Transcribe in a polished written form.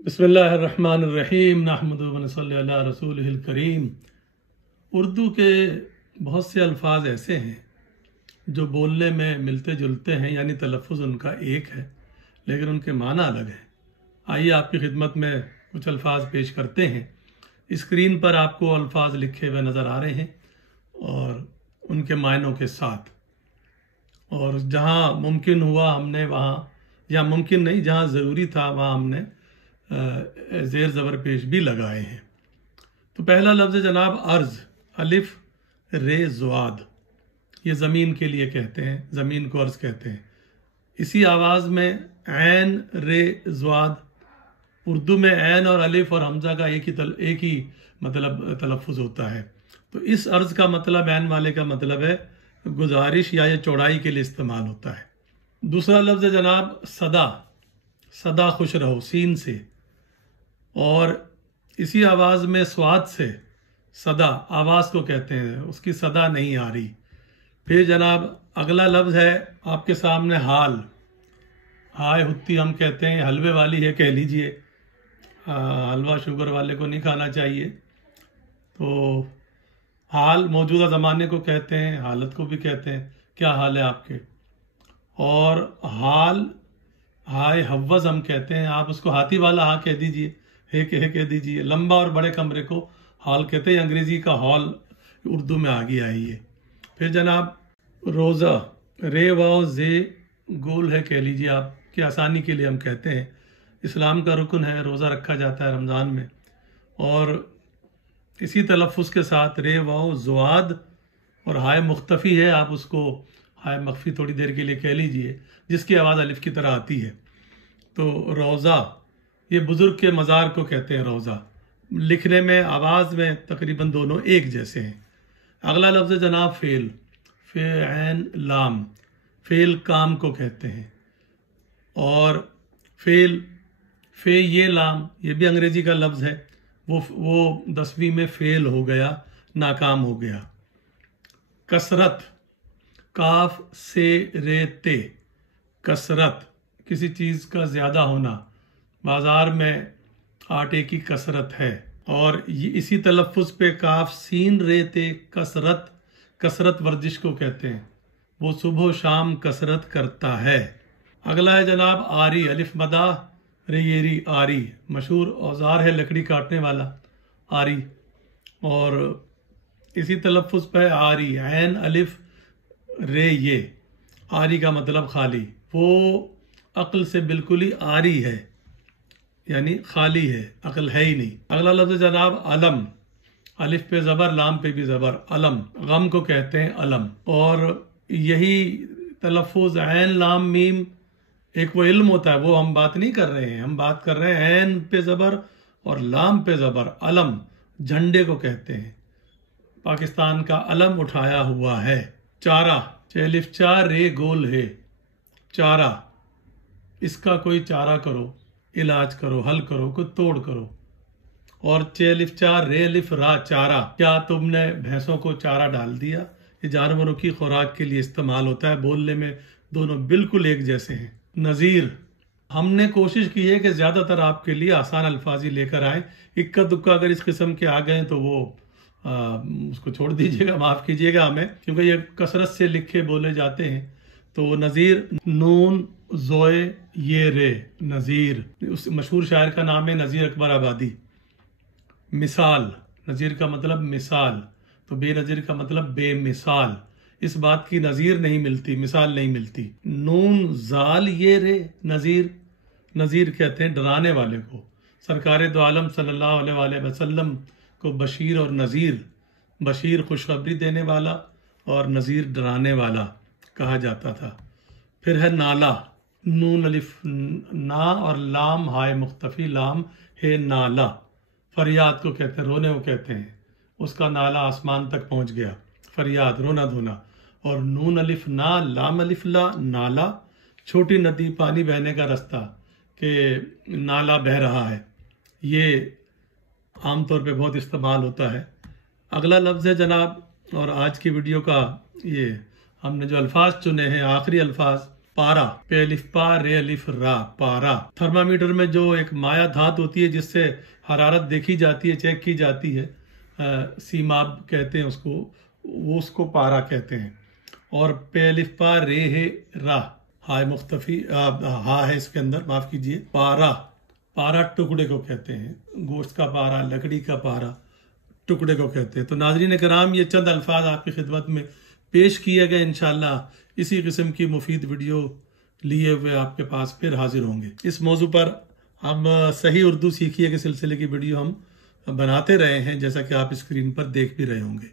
बिस्मिल्लाहिर्रहमानिर्रहीम नहमदुहु व नसल्ली अला रसूलिहिल करीम। उर्दू के बहुत से अल्फाज ऐसे हैं जो बोलने में मिलते जुलते हैं, यानी तलफ़्फ़ुज़ उनका एक है लेकिन उनके माना अलग हैं। आइए आपकी खिदमत में कुछ अल्फाज पेश करते हैं। स्क्रीन पर आपको अल्फाज लिखे हुए नज़र आ रहे हैं और उनके मायनों के साथ, और जहाँ मुमकिन हुआ हमने वहाँ, या मुमकिन नहीं जहाँ ज़रूरी था वहाँ हमने ज़ेर ज़बर पेश भी लगाए हैं। तो पहला लफ्ज़ जनाब अर्ज़, अलिफ रे ज़ुआद। ये ज़मीन के लिए कहते हैं, ज़मीन को अर्ज़ कहते हैं। इसी आवाज़ में ऐन रे ज़ुआद, उर्दू में ऐन और अलिफ और हमज़ा का एक ही मतलब तलफ़्फ़ुज़ होता है। तो इस अर्ज़ का मतलब, ऐन वाले का मतलब है गुजारिश या ये चौड़ाई के लिए इस्तेमाल होता है। दूसरा लफ्ज़ जनाब सदा, सदा खुश रहो, सीन से, और इसी आवाज़ में स्वाद से सदा, आवाज़ को कहते हैं, उसकी सदा नहीं आ रही। फिर जनाब अगला लफ्ज़ है आपके सामने हाल, हाय हुत्ती हम कहते हैं, हलवे वाली है कह लीजिए। हलवा शुगर वाले को नहीं खाना चाहिए। तो हाल मौजूदा ज़माने को कहते हैं, हालत को भी कहते हैं, क्या हाल है आपके। और हाल, हाय हव्वज़ हम कहते हैं, आप उसको हाथी वाला हाँ कह दीजिए, हे कह दीजिए। लंबा और बड़े कमरे को हॉल कहते हैं, अंग्रेज़ी का हॉल उर्दू में आ गया है ये। फिर जनाब रोज़ा, रे वाओ जे गोल है कह लीजिए, आपकी आसानी के लिए हम कहते हैं। इस्लाम का रुकन है, रोज़ा रखा जाता है रमज़ान में। और इसी तलफ़्फ़ुज़ के साथ रे वाओ ज़ुआद, और हाय मुख्तफ़ी है, आप उसको हाय मख्फी थोड़ी देर के लिए कह लीजिए, जिसकी आवाज़ अलिफ की तरह आती है। तो रोज़ा, ये बुज़ुर्ग के मज़ार को कहते हैं रोज़ा। लिखने में, आवाज़ में तकरीबन दोनों एक जैसे हैं। अगला लफ्ज़ जनाब फ़ेल, फ़ेन लाम, फ़ेल काम को कहते हैं। और फ़ेल, फ़े ये लाम, ये भी अंग्रेज़ी का लफ्ज़ है, वो 10वीं में फ़ेल हो गया, नाकाम हो गया। कसरत, काफ से रे ते, कसरत, किसी चीज़ का ज़्यादा होना, बाज़ार में आटे की कसरत है। और ये इसी तलफ़्फ़ुज़ पे काफ सीन रे ते कसरत, कसरत वर्जिश को कहते हैं, वो सुबह शाम कसरत करता है। अगला है जनाब आरी, अलिफ मदा रे येरी, आरी मशहूर औजार है लकड़ी काटने वाला, आरी। और इसी तलफ़्फ़ुज़ पे आरी, ऐन अलिफ रे ये, आरी का मतलब खाली, वो अक्ल से बिल्कुल ही आरी है, यानी खाली है, अक्ल है ही नहीं। अगला लफ्ज़ जनाब अलम, अलिफ पे ज़बर, लाम पे भी ज़बर, अलम, गम को कहते हैं अलम। और यही तलफ़्फ़ुज़ ऐन लाम मीम, एक वो इल्म होता है, वो हम बात नहीं कर रहे हैं, हम बात कर रहे हैं ऐन पे ज़बर और लाम पे ज़बर, अलम, झंडे को कहते हैं, पाकिस्तान का अलम उठाया हुआ है। चारा, चेलिफ चार रे गोल है, चारा, इसका कोई चारा करो, इलाज करो, हल करो, कोई तोड़ करो। और चेलिफ चार रे लिफ रा, चारा, क्या तुमने भैंसों को चारा डाल दिया। ये जानवरों की खुराक के लिए इस्तेमाल होता है, बोलने में दोनों बिल्कुल एक जैसे हैं। नज़ीर, हमने कोशिश की है कि ज़्यादातर आपके लिए आसान अल्फाज ही लेकर आए। इक्का दुक्का अगर इस किस्म के आ गए तो वो उसको छोड़ दीजिएगा, माफ़ कीजिएगा हमें, क्योंकि ये कसरत से लिखे बोले जाते हैं। तो नज़ीर, नून जोए ये रे, नज़ीर, उस मशहूर शायर का नाम है नज़ीर अकबर आबादी। मिसाल, नज़ीर का मतलब मिसाल, तो बेनज़ीर का मतलब बेमिसाल, इस बात की नज़ीर नहीं मिलती, मिसाल नहीं मिलती। नून जाल ये रे, नज़ीर, नज़ीर कहते हैं डराने वाले को। सरकार दो आलम सल्लल्लाहु अलैहि वसल्लम को बशीर और नज़ीर, बशीर खुशखबरी देने वाला और नज़ीर डराने वाला कहा जाता था। फिर है नाला, नून अलिफ ना और लाम हाय मुख्तफ़ी, लाम है नाला, फरियाद को कहते हैं, रोने को कहते हैं, उसका नाला आसमान तक पहुंच गया, फरियाद, रोना धोना। और नून अलिफ ना, लाम अलिफ ला, नाला, छोटी नदी, पानी बहने का रास्ता, कि नाला बह रहा है, ये आमतौर पे बहुत इस्तेमाल होता है। अगला लफ्ज़ है जनाब, और आज की वीडियो का ये हमने जो अल्फाज चुने हैं, आखिरी अल्फाज पारा, पे अलिफ पा रे अलिफ रा, पारा। थर्मामीटर में जो एक माया धातु होती है जिससे हरारत देखी जाती है, चेक की जाती है, सीमाब कहते हैं उसको, वो उसको पारा कहते हैं। और पे अलिफ पा रे है रा, हाय मुख्तफी हा है इसके अंदर, माफ कीजिए। पारा, पारा टुकड़े को कहते हैं, गोश्त का पारा, लकड़ी का पारा, टुकड़े को कहते हैं। तो नाज़रीन कराम, ये चंद अल्फाज आपकी खिदमत में पेश किए गए। इंशाअल्लाह इसी किस्म की मुफीद वीडियो लिए हुए आपके पास फिर हाजिर होंगे। इस मौजू पर हम सही उर्दू सीखिए के सिलसिले की वीडियो हम बनाते रहे हैं, जैसा कि आप स्क्रीन पर देख भी रहे होंगे।